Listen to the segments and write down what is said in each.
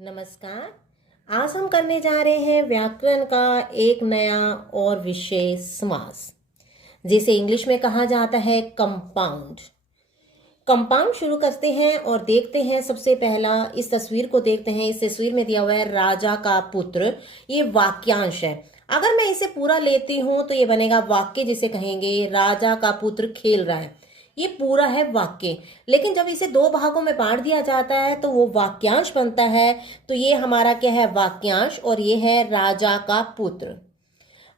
नमस्कार। आज हम करने जा रहे हैं व्याकरण का एक नया और विषय समास, जिसे इंग्लिश में कहा जाता है कंपाउंड। कंपाउंड शुरू करते हैं और देखते हैं। सबसे पहला इस तस्वीर को देखते हैं। इस तस्वीर में दिया हुआ है राजा का पुत्र। ये वाक्यांश है। अगर मैं इसे पूरा लेती हूं तो ये बनेगा वाक्य, जिसे कहेंगे राजा का पुत्र खेल रहा है। ये पूरा है वाक्य। लेकिन जब इसे दो भागों में बांट दिया जाता है तो वो वाक्यांश बनता है। तो ये हमारा क्या है? वाक्यांश। और ये है राजा का पुत्र।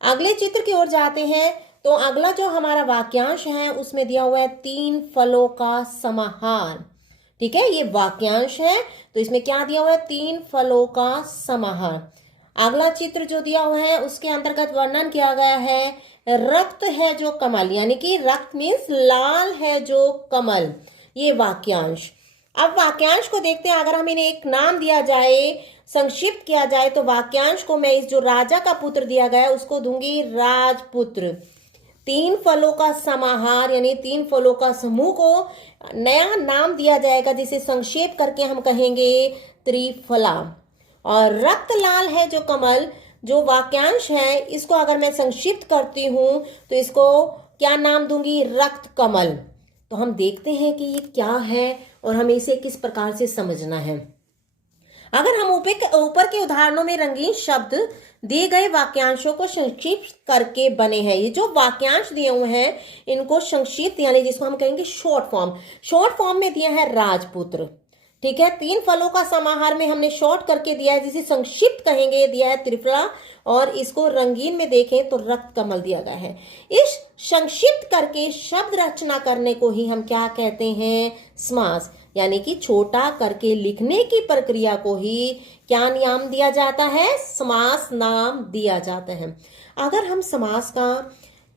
अगले चित्र की ओर जाते हैं तो अगला जो हमारा वाक्यांश है उसमें दिया हुआ है 3 फलों का समाहार। ठीक है, ये वाक्यांश है। तो इसमें क्या दिया हुआ है? 3 फलों का समाहार। अगला चित्र जो दिया हुआ है उसके अंतर्गत वर्णन किया गया है रक्त है जो कमल, यानी कि रक्त मीन्स लाल है जो कमल। ये वाक्यांश। अब वाक्यांश को देखते हैं। अगर हम इन्हें एक नाम दिया जाए, संक्षिप्त किया जाए, तो वाक्यांश को मैं इस जो राजा का पुत्र दिया गया है उसको दूंगी राजपुत्र। 3 फलों का समाहार यानी 3 फलों का समूह को नया नाम दिया जाएगा, जिसे संक्षेप करके हम कहेंगे त्रिफला। और रक्त लाल है जो कमल, जो वाक्यांश है, इसको अगर मैं संक्षिप्त करती हूं तो इसको क्या नाम दूंगी? रक्त कमल। तो हम देखते हैं कि ये क्या है और हमें इसे किस प्रकार से समझना है। अगर हम ऊपर के उदाहरणों में रंगीन शब्द दिए गए वाक्यांशों को संक्षिप्त करके बने हैं। ये जो वाक्यांश दिए हुए हैं इनको संक्षिप्त यानी जिसको हम कहेंगे शॉर्ट फॉर्म में दिया है राजपुत्र। ठीक है, 3 फलों का समाहार में हमने शॉर्ट करके दिया है, जिसे संक्षिप्त कहेंगे दिया है त्रिफला। और इसको रंगीन में देखें तो रक्त कमल दिया गया है। इस संक्षिप्त करके शब्द रचना करने को ही हम क्या कहते हैं? समास। यानी कि छोटा करके लिखने की प्रक्रिया को ही क्या नाम दिया जाता है? समास नाम दिया जाता है। अगर हम समास का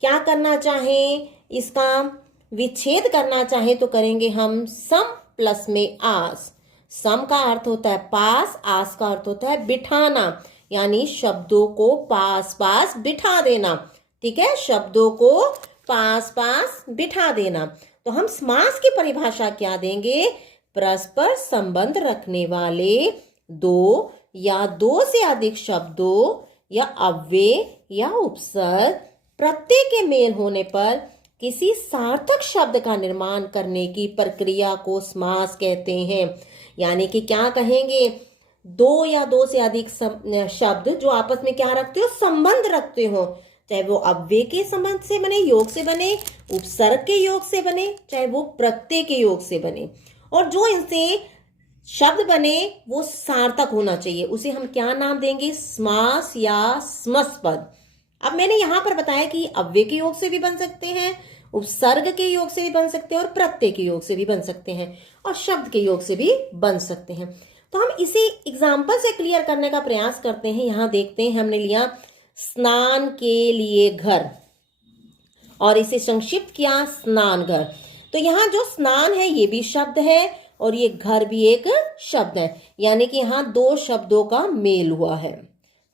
क्या करना चाहें, इसका विच्छेद करना चाहें, तो करेंगे हम सम प्लस में आस। सम का अर्थ होता है पास, आस का अर्थ होता है बिठाना, यानी शब्दों को पास पास बिठा देना। ठीक है, शब्दों को पास पास बिठा देना। तो हम समास की परिभाषा क्या देंगे? परस्पर संबंध रखने वाले दो या दो से अधिक शब्दों या अव्यय या उपसर्ग प्रत्यय के मेल होने पर किसी सार्थक शब्द का निर्माण करने की प्रक्रिया को समास कहते हैं। यानी कि क्या कहेंगे? दो या दो से अधिक शब्द जो आपस में क्या रखते हो? संबंध रखते हो। चाहे वो अव्यय के संबंध से बने, योग से बने, उपसर्ग के योग से बने, चाहे वो प्रत्यय के योग से बने, और जो इनसे शब्द बने वो सार्थक होना चाहिए। उसे हम क्या नाम देंगे? समास या समस्त पद। अब मैंने यहां पर बताया कि अव्यय के योग से भी बन सकते हैं, उपसर्ग के योग से भी बन सकते हैं, और प्रत्यय के योग से भी बन सकते हैं, और शब्द के योग से भी बन सकते हैं। तो हम इसे एग्जाम्पल से क्लियर करने का प्रयास करते हैं। यहां देखते हैं, हमने लिया स्नान के लिए घर और इसे संक्षिप्त किया स्नान घर। तो यहाँ जो स्नान है ये भी शब्द है और ये घर भी एक शब्द है, यानी कि यहाँ दो शब्दों का मेल हुआ है।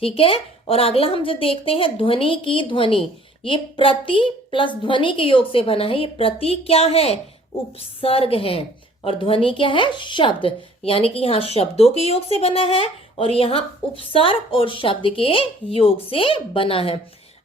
ठीक है, और अगला हम जो देखते हैं ध्वनि की ध्वनि, ये प्रति प्लस ध्वनि के योग से बना है। ये प्रति क्या है? उपसर्ग है, और ध्वनि क्या है? शब्द। यानी कि यहाँ शब्दों के योग से बना है और यहाँ उपसर्ग और शब्द के योग से बना है।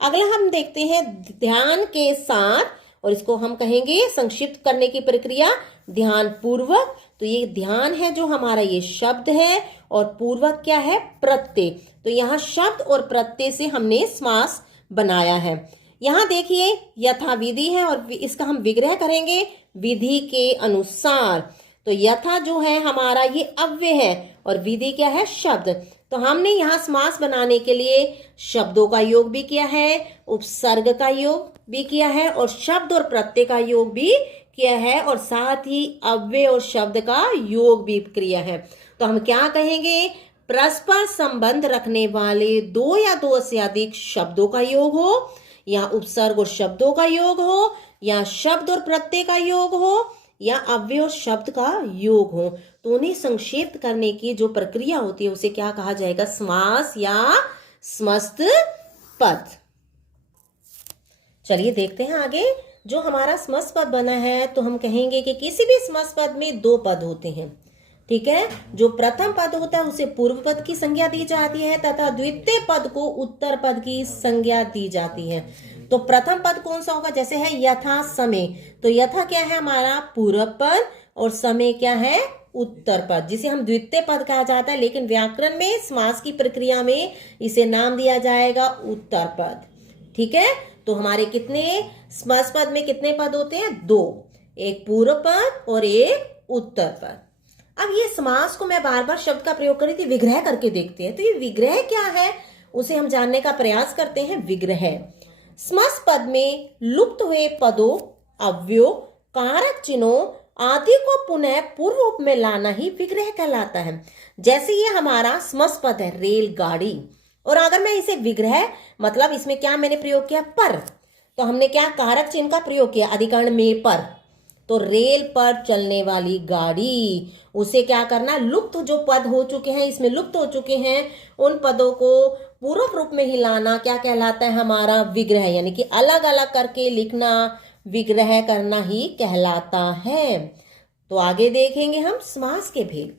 अगला हम देखते हैं ध्यान के साथ, और इसको हम कहेंगे संक्षिप्त करने की प्रक्रिया ध्यान पूर्वक। तो ये ध्यान है जो हमारा ये शब्द है, और पूर्वक क्या है? प्रत्यय। तो यहाँ शब्द और प्रत्यय से हमने समास बनाया है। यहाँ देखिए यथा विधि है और इसका हम विग्रह करेंगे विधि के अनुसार। तो यथा जो है हमारा ये अव्यय है और विधि क्या है? शब्द। तो हमने यहाँ समास बनाने के लिए शब्दों का योग भी किया है, उपसर्ग का योग भी किया है, और शब्द और प्रत्यय का योग भी किया है, और साथ ही अव्यय और शब्द का योग भी किया है। तो हम क्या कहेंगे? परस्पर संबंध रखने वाले दो या दो से अधिक शब्दों का योग हो, या उपसर्ग और शब्दों का योग हो, या शब्द और प्रत्यय का योग हो, या अव्यय और शब्द का योग हो। तो उन्हें संक्षेप करने की जो प्रक्रिया होती है उसे क्या कहा जाएगा? समास या समस्त पद। चलिए देखते हैं आगे। जो हमारा समस्त पद बना है तो हम कहेंगे कि किसी भी समस्त पद में 2 पद होते हैं। ठीक है। जो प्रथम पद होता है उसे पूर्व पद की संज्ञा दी जाती है तथा द्वितीय पद को उत्तर पद की संज्ञा दी जाती है। तो प्रथम पद कौन सा होगा, जैसे है यथा समय, तो यथा क्या है हमारा पूर्व पद और समय क्या है उत्तर पद, जिसे हम द्वितीय पद कहा जाता है, लेकिन व्याकरण में समास की प्रक्रिया में इसे नाम दिया जाएगा उत्तर पद। ठीक है। तो हमारे कितने समास पद में कितने पद होते हैं, दो, एक पूर्व पद और एक उत्तर पद। अब ये समास को मैं बार बार शब्द का प्रयोग करी थी, विग्रह करके देखते हैं। तो ये विग्रह क्या है उसे हम जानने का प्रयास करते हैं। विग्रह समास पद में लुप्त हुए पदों, अव्ययों, कारक चिन्हों आदि को पुनः पूर्व रूप में लाना ही विग्रह कहलाता है। जैसे ये हमारा समास पद है रेलगाड़ी, और अगर मैं इसे विग्रह मतलब इसमें क्या मैंने प्रयोग किया पर, तो हमने क्या कारक चिन्ह का प्रयोग किया अधिकरण में पर, तो रेल पर चलने वाली गाड़ी, उसे क्या करना लुप्त जो पद हो चुके हैं इसमें लुप्त हो चुके हैं उन पदों को पूर्व रूप में ही लाना क्या कहलाता है हमारा विग्रह, यानी कि अलग अलग करके लिखना विग्रह करना ही कहलाता है। तो आगे देखेंगे हम समास के भेद।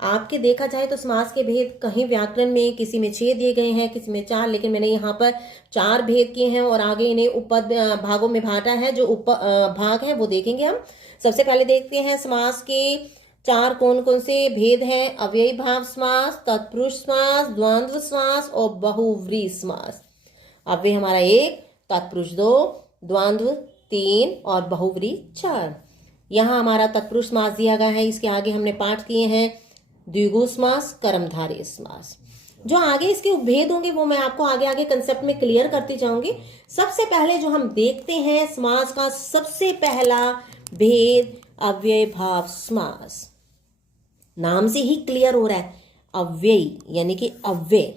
आपके देखा जाए तो समास के भेद कहीं व्याकरण में किसी में 6 दिए गए हैं, किसी में 4, लेकिन मैंने यहाँ पर 4 भेद किए हैं और आगे इन्हें उपपद भागों में बांटा है। जो उप भाग है वो देखेंगे हम। सबसे पहले देखते हैं समास के 4 कौन कौन से भेद हैं। अव्ययी भाव समास, तत्पुरुष समास, द्वंद्व समास और बहुव्रीहि समास। अव्यय हमारा 1, तत्पुरुष 2, द्वंद्व 3 और बहुव्रीहि 4। यहाँ हमारा तत्पुरुष समास दिया गया है, इसके आगे हमने पाठ किए हैं द्विगु समास, कर्मधारय समास। जो आगे इसके उपभेद होंगे वो मैं आपको आगे आगे कंसेप्ट में क्लियर करती जाऊंगी। सबसे पहले जो हम देखते हैं समास का सबसे पहला भेद अव्यय भाव समास। नाम से ही क्लियर हो रहा है अव्ययी यानी कि अव्यय।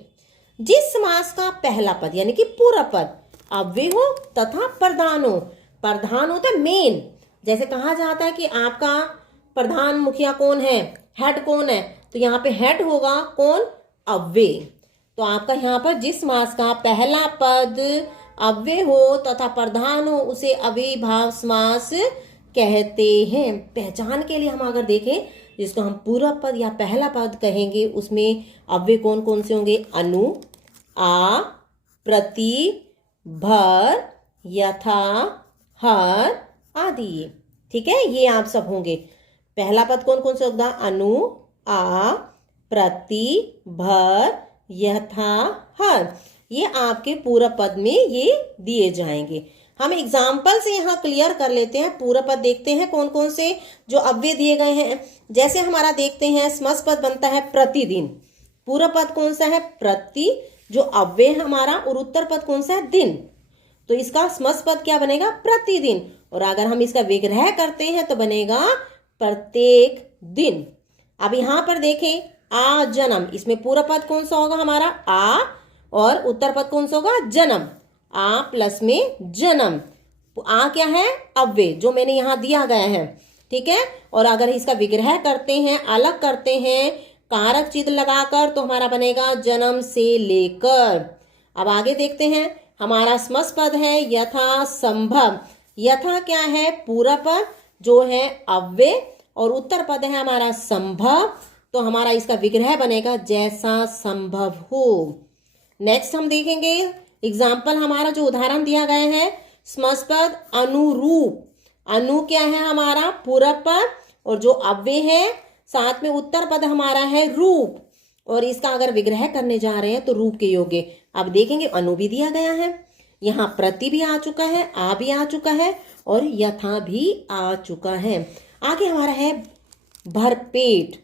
जिस समास का पहला पद यानी कि पूरा पद अव्यय हो तथा प्रधान हो, प्रधान होता है मेन, जैसे कहा जाता है कि आपका प्रधान मुखिया कौन है, हेड कौन है, तो यहाँ पे हेड होगा कौन अव्यय। तो आपका यहाँ पर जिस समास का पहला पद अव्यय हो तथा प्रधान हो उसे अव्ययी भाव समास कहते हैं। पहचान के लिए हम अगर देखें जिसको हम पूरा पद या पहला पद कहेंगे उसमें अव्यय कौन कौन से होंगे, अनु, आ, प्रति, भर, यथा, हर आदि। ठीक है, ये आप सब होंगे। पहला पद कौन कौन से होगा, अनु, आ, प्रति, भर, यथा, हर। ये आपके पूरा पद में ये दिए जाएंगे। हम एग्जाम्पल से यहाँ क्लियर कर लेते हैं। पूरा पद देखते हैं कौन कौन से जो अव्यय दिए गए हैं। जैसे हमारा देखते हैं समस्त पद बनता है प्रतिदिन। पूरा पद कौन सा है, प्रति, जो अव्यय हमारा, और उत्तर पद कौन सा है, दिन। तो इसका समस्त पद क्या बनेगा, प्रतिदिन। और अगर हम इसका विग्रह करते हैं तो बनेगा प्रत्येक दिन। अब यहाँ पर देखें आ जन्म, इसमें पूरा पद कौन सा होगा हमारा, आ, और उत्तर पद कौन सा होगा, जन्म। आ प्लस में जन्म। आ क्या है, अव्यय, जो मैंने यहाँ दिया गया है। ठीक है। और अगर इसका विग्रह करते हैं, अलग करते हैं कारक चिन्ह लगाकर, तो हमारा बनेगा जन्म से लेकर। अब आगे देखते हैं, हमारा समस्त पद है यथा संभव। यथा क्या है, पूरा पद जो है अव्यय, और उत्तर पद है हमारा संभव। तो हमारा इसका विग्रह बनेगा जैसा संभव हो। नेक्स्ट हम देखेंगे एग्जाम्पल, हमारा जो उदाहरण दिया गया है समस्त पद अनुरूप। अनु क्या है हमारा, पूरा पद, और जो अव्यय है साथ में उत्तर पद हमारा है रूप, और इसका अगर विग्रह करने जा रहे हैं तो रूप के योग्य। अब देखेंगे अनु भी दिया गया है, यहाँ प्रति भी आ चुका है, आ भी आ चुका है, और यथा भी आ चुका है। आगे हमारा है भरपेट।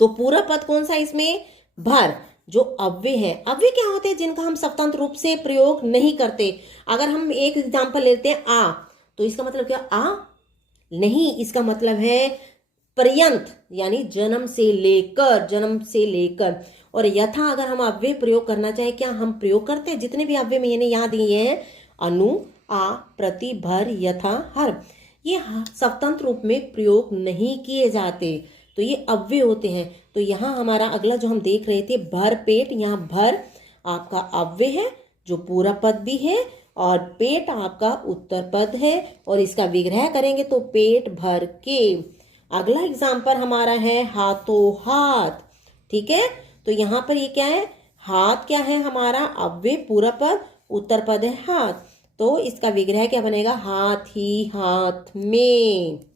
तो पूरा पद कौन सा इसमें, भर, जो अव्यय है। अव्यय क्या होते हैं जिनका हम स्वतंत्र रूप से प्रयोग नहीं करते। अगर हम एक एग्जाम्पल लेते हैं आ, तो इसका मतलब क्या, आ नहीं, इसका मतलब है पर्यंत, यानी जन्म से लेकर, जन्म से लेकर। और यथा अगर हम अव्यय प्रयोग करना चाहे, क्या हम प्रयोग करते हैं, जितने भी अव्यय मैंने यहाँ दिए हैं, अनु, आ, प्रति, भर, यथा, हर, ये स्वतंत्र रूप में प्रयोग नहीं किए जाते, तो ये अव्यय होते हैं। तो यहाँ हमारा अगला जो हम देख रहे थे भर पेट, यहाँ भर आपका अव्यय है जो पूरा पद भी है, और पेट आपका उत्तर पद है, और इसका विग्रह करेंगे तो पेट भर के। अगला एग्जाम्पल हमारा है हाथों हाथ। ठीक है, तो यहाँ पर ये क्या है, हाथ क्या है हमारा अव्यय, पूरक पद, उत्तर पद है हाथ, तो इसका विग्रह क्या बनेगा, हाथ ही हाथ में।